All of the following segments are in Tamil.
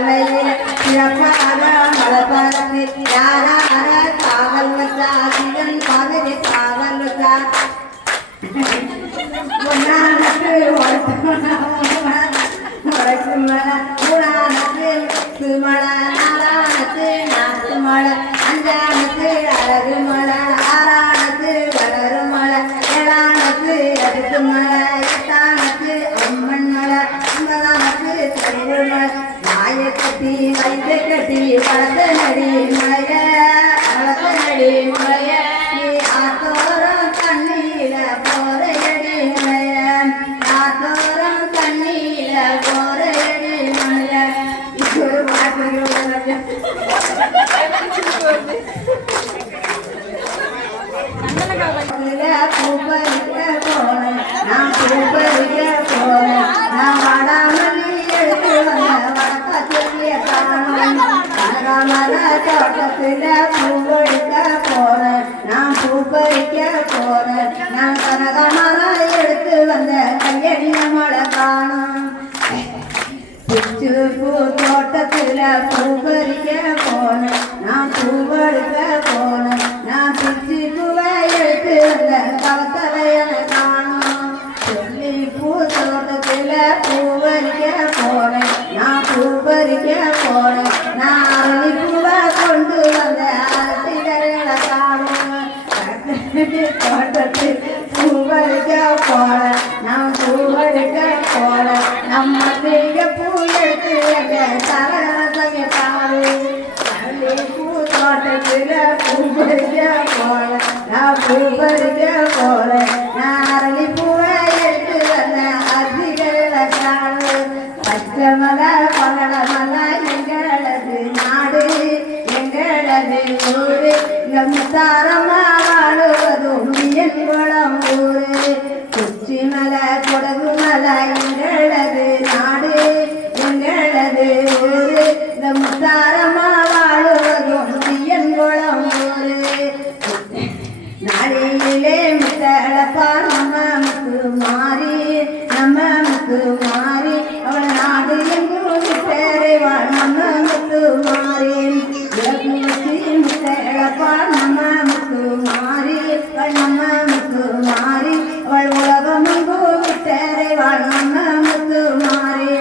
தலையில் சிறப்பாக மலப்பரப்பு யாரார காவல் வச்சா சிவன் பதவி காவல் வச்சா ஒன்னானத்து உடைக்கு மழை மூணானத்து மழை நாலானத்து நாத்து மழை அஞ்சானத்து அழகு மழை ஆறானத்து வளரு மழை ஏழானத்து அடுக்கு மழை எட்டானத்து அம்மன் மழை ஒன்பதானத்து தெருவு மழை நாய கட்டி வைத்து கட்டி வளர்த்த நடி மழைய வளர்த்த நடி மழைய நீ ஆத்தோரம் தண்ணீர போரையடி மழைய ஆத்தோரம் தண்ணீர போரையடி மழைய இது ஒரு பாட்டு பூப்பறிக்க போனேன் நான் பூப்பறிக்க போனேன் நான் வாடாமல்லி எடுத்து வந்த வடக்கத்திய காணும் கனகாமர தோட்டத்தில் பூவெடுக்க போனேன் நான் பூப்பறிக்க போனேன் நான் கனகாமர எடுத்து வந்த கையடி மழை காணும் பிச்சு பூ தோட்டத்தில் பூப்பறிக்க போனேன் நான் பூவெடுக்க போனேன் நான் பிச்சு பூவை எடுத்து வந்த கவத்தலையன காணும் சொல்லி பூ தோட்டத்தில் பூவறிக்க போனேன் நான் பூப்பறிக்க போனேன் நான் அரளி பூவை கொண்டு வந்த அரசிகளை காணும் தோட்டத்தில் பூவறிக்க போனேன் நான் பூவறிக்க போனேன் நம்ம தீங்க பூ எடுத்து சரசங்க காணும் பூ தோட்டத்தில் பூப்பறிக்க போனேன் நான் பூப்பறிக்க போனேன் நான் அரளி பூவை எடுத்து வந்த அரசிகளை காணும் பச்சை மலை பகட மலை எங்களது நாடு எங்களது ஊரு முத்தாரமா வாழுவதும் என் குளம் ஊரு குச்சி மலை கொடகு மலை எங்களது நாடு எங்களது ஊரு முத்தாரமா வாழுவதும் என் குளம் ஊரு நாளையிலே மித்தளப்பா நம்மக்கு மாறி நம்மக்கு மாறி அவள் நாடு எங்கும் பேரைவாள் நம்மக்கு மாறி மித்தளப்பா நம்மக்கு மாறி நம்மக்கு மாறி அவள் உலகம் எங்கும் பேரைவாள் நம்மக்கு மாறி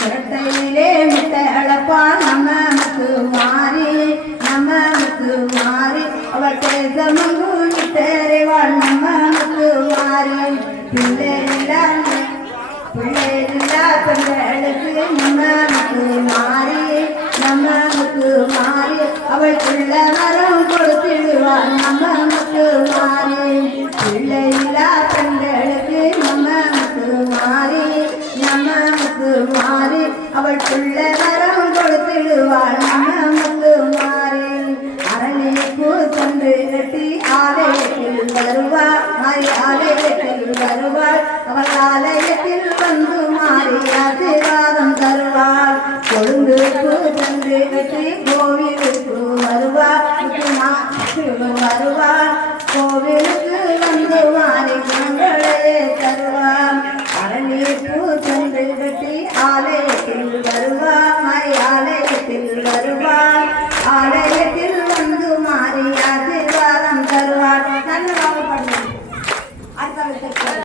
இரட்டையிலே மித்தளப்பா நம்மக்கு மாறி நம்மக்கு மாறி அவள் தேசமங்கு தேரைவாள் நம்மக்கு மாறி பிள்ளையில்லா பெண்களுக்கு நம்மக்கு மாறி நம்மக்கு மாறி அவள் பிள்ளை மரம் கொடுத்திடுவாள் நம்மக்கு மாறி பிள்ளையில்லா பெண்களுக்கு நம்மக்கு மாறி நம்மக்கு மாறி அவள் பிள்ளை மரம் கொடுத்திடுவாள் நம்மக்கு மாறி அரளி பூ சென்று கட்டி ஆலயத்தில் வருவாள் மாறி ஆலயத்தில் வருவாள் அவள் ஆலயத்தில் வந்து மாறி ஆசீர்வாதம் தருவாள் கொழுந்து பூ சென்று கட்டி